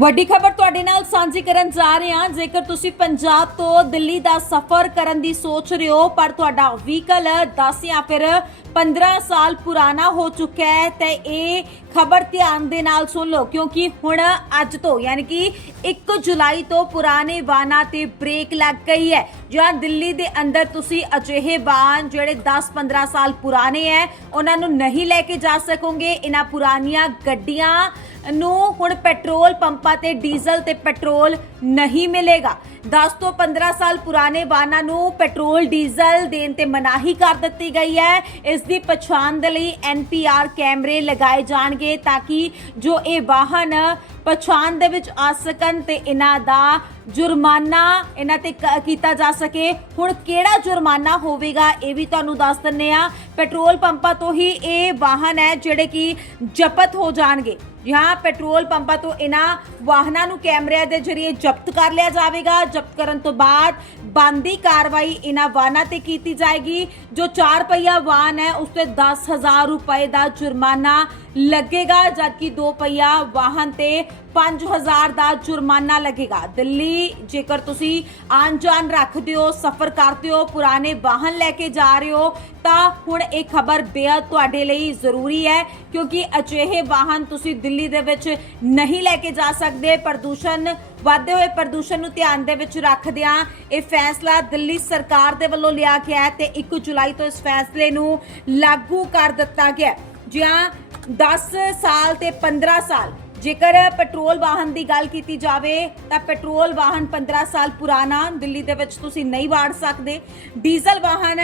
ਵੱਡੀ ਖਬਰ ਤੁਹਾਡੇ ਨਾਲ ਸਾਂਝੀ ਕਰਨ ਜਾ ਰਹੇ ਹਾਂ। ਜੇਕਰ ਤੁਸੀਂ ਪੰਜਾਬ ਤੋਂ ਦਿੱਲੀ ਦਾ ਸਫ਼ਰ ਕਰਨ ਦੀ ਸੋਚ ਰਹੇ ਹੋ, ਪਰ ਤੁਹਾਡਾ ਵਹੀਕਲ 10 ਜਾਂ ਫਿਰ 15 ਸਾਲ ਪੁਰਾਣਾ ਹੋ ਚੁੱਕਾ ਹੈ, ਤੇ ਇਹ ਖਬਰ ਧਿਆਨ ਦੇ ਨਾਲ ਸੁਣ ਲਓ, ਕਿਉਂਕਿ ਹੁਣ ਅੱਜ ਤੋਂ ਯਾਨੀ ਕਿ 1 ਜੁਲਾਈ ਤੋਂ ਪੁਰਾਣੇ ਵਾਹਨਾਂ ਤੇ ਬ੍ਰੇਕ ਲੱਗ ਗਈ ਹੈ। ਜਾਂ ਦਿੱਲੀ ਦੇ ਅੰਦਰ ਤੁਸੀਂ ਅਜਿਹੇ ਵਾਹਨ ਜਿਹੜੇ 10-15 ਸਾਲ ਪੁਰਾਣੇ ਹੈ, ਉਹਨਾਂ ਨੂੰ ਨਹੀਂ ਲੈ ਕੇ ਜਾ ਸਕੋਗੇ। ਇਹਨਾਂ ਪੁਰਾਣੀਆਂ ਗੱਡੀਆਂ ਨੂੰ ਹੁਣ ਪੈਟਰੋਲ ਪੰਪਾਂ ਤੇ ਡੀਜ਼ਲ ਤੇ ਪੈਟਰੋਲ ਨਹੀਂ ਮਿਲੇਗਾ। 10 ਤੋਂ 15 ਸਾਲ ਪੁਰਾਣੇ ਵਾਹਨਾਂ ਨੂੰ ਪੈਟਰੋਲ, ਡੀਜ਼ਲ ਦੇਣ ਤੇ ਮਨਾਹੀ ਕਰ ਦਿੱਤੀ ਗਈ ਹੈ। ਇਸ ਦੀ ਪਛਾਣ ਦੇ ਲਈ ਐਨਪੀਆਰ ਕੈਮਰੇ ਲਗਾਏ ਜਾਣਗੇ ਤਾਂ ਕਿ ਜੋ ਇਹ ਵਾਹਨ ਪਛਾਣ ਦੇ ਵਿੱਚ ਆ ਸਕਣ ਤੇ ਇਹਨਾਂ ਦਾ ਜੁਰਮਾਨਾ ਇਹਨਾਂ ਤੇ ਕ- ਕੀਤਾ ਜਾ ਸਕੇ। ਹੁਣ ਕਿਹੜਾ ਜੁਰਮਾਨਾ ਹੋਵੇਗਾ, ਇਹ ਵੀ ਤੁਹਾਨੂੰ ਦੱਸ ਦਿੰਨੇ ਆ ਪੈਟਰੋਲ ਪੰਪਾਂ ਤੋਂ ਹੀ ਇਹ ਵਾਹਨ ਹੈ ਜਿਹੜੇ ਕਿ ਜ਼ਬਤ ਹੋ ਜਾਣਗੇ। ਜਾਂ ਪੈਟਰੋਲ ਪੰਪਾਂ ਤੋਂ ਇਹਨਾਂ ਵਾਹਨਾਂ ਨੂੰ ਕੈਮਰਿਆਂ ਦੇ ਜ਼ਰੀਏ ਜ਼ਬਤ ਕਰ ਲਿਆ ਜਾਵੇਗਾ। ਜ਼ਬਤ ਕਰਨ ਤੋਂ ਬਾਅਦ ਬੰਦੀ ਕਾਰਵਾਈ ਇਹਨਾਂ ਵਾਹਨਾਂ ਤੇ ਕੀਤੀ ਜਾਏਗੀ। ਜੋ 4 ਪਹੀਆ ਵਾਹਨ ਹੈ, ਉਸ ਤੇ 10000 ਰੁਪਏ ਦਾ ਜੁਰਮਾਨਾ ਲੱਗੇਗਾ, ਜਦਕਿ 2 ਪਹੀਆ ਵਾਹਨ ਤੇ 5000 ਦਾ ਜੁਰਮਾਨਾ ਲੱਗੇਗਾ। ਦਿੱਲੀ, ਜੇਕਰ ਤੁਸੀਂ ਆਨ ਜਾਨ ਰੱਖਦੇ ਹੋ, ਸਫ਼ਰ ਕਰਦੇ ਹੋ, ਪੁਰਾਣੇ ਵਾਹਨ ਲੈ ਕੇ ਜਾ ਰਹੇ ਹੋ, ਤਾਂ ਹੁਣ ਇਹ ਖਬਰ ਬੇਹੱਦ ਤੁਹਾਡੇ ਲਈ ਜ਼ਰੂਰੀ ਹੈ, ਕਿਉਂਕਿ ਅਜਿਹੇ ਵਾਹਨ ਤੁਸੀਂ ਦਿੱਲੀ ਦੇ ਵਿੱਚ ਨਹੀਂ ਲੈ ਕੇ ਜਾ ਸਕਦੇ ਪ੍ਰਦੂਸ਼ਣ ਵੱਧਦੇ ਹੋਏ ਪ੍ਰਦੂਸ਼ਣ ਨੂੰ ਧਿਆਨ ਦੇ ਵਿੱਚ ਰੱਖਦਿਆਂ ਇਹ ਫੈਸਲਾ ਦਿੱਲੀ ਸਰਕਾਰ ਦੇ ਵੱਲੋਂ ਲਿਆ ਗਿਆ ਹੈ ਤੇ 1 ਜੁਲਾਈ ਤੋਂ ਇਸ ਫੈਸਲੇ ਨੂੰ ਲਾਗੂ ਕਰ ਦਿੱਤਾ ਗਿਆ ਹੈ। ਜਿਹਾਂ 10 ਸਾਲ ਤੇ 15 ਸਾਲ ਜੇਕਰ ਪੈਟਰੋਲ ਵਾਹਨ ਦੀ ਗੱਲ ਕੀਤੀ ਜਾਵੇ, ਤਾਂ ਪੈਟਰੋਲ ਵਾਹਨ 15 ਸਾਲ ਪੁਰਾਣਾ, ਦਿੱਲੀ ਦੇ ਵਿੱਚ ਤੁਸੀਂ ਨਹੀਂ ਵਾੜ ਸਕਦੇ। ਡੀਜ਼ਲ ਵਾਹਨ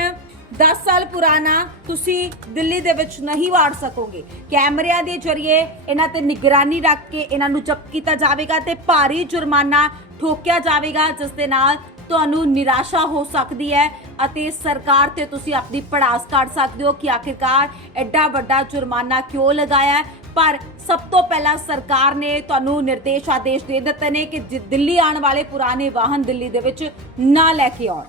10 ਸਾਲ ਪੁਰਾਣਾ, ਤੁਸੀਂ ਦਿੱਲੀ ਦੇ ਵਿੱਚ ਨਹੀਂ ਵਾੜ ਸਕੋਗੇ। ਕੈਮਰਿਆਂ ਦੇ ਜ਼ਰੀਏ ਇਹਨਾਂ ਤੇ ਨਿਗਰਾਨੀ ਰੱਖ ਕੇ ਇਹਨਾਂ ਨੂੰ ਜ਼ਬਤ ਕੀਤਾ ਜਾਵੇਗਾ ਤੇ ਭਾਰੀ ਜੁਰਮਾਨਾ ਠੋਕਿਆ ਜਾਵੇਗਾ, ਜਿਸ ਦੇ ਨਾਲ ਤੁਹਾਨੂੰ ਨਿਰਾਸ਼ਾ ਹੋ ਸਕਦੀ ਹੈ ਅਤੇ ਸਰਕਾਰ ਤੇ ਤੁਸੀਂ ਆਪਣੀ ਪੜਾਸ ਕੱਢ ਸਕਦੇ ਹੋ ਕਿ ਆਖਿਰਕਾਰ ਐਡਾ ਵੱਡਾ ਜੁਰਮਾਨਾ ਕਿਉਂ ਲਗਾਇਆ ਪਰ ਸਭ ਤੋਂ ਪਹਿਲਾਂ ਸਰਕਾਰ ਨੇ ਤੁਹਾਨੂੰ ਨਿਰਦੇਸ਼ ਆਦੇਸ਼ ਦੇ ਦਿੱਤੇ ਨੇ ਕਿ ਜ- ਦਿੱਲੀ ਆਉਣ ਵਾਲੇ ਪੁਰਾਣੇ ਵਾਹਨ ਦਿੱਲੀ ਦੇ ਵਿੱਚ ਨਾ ਲੈ ਕੇ ਆਉਣ।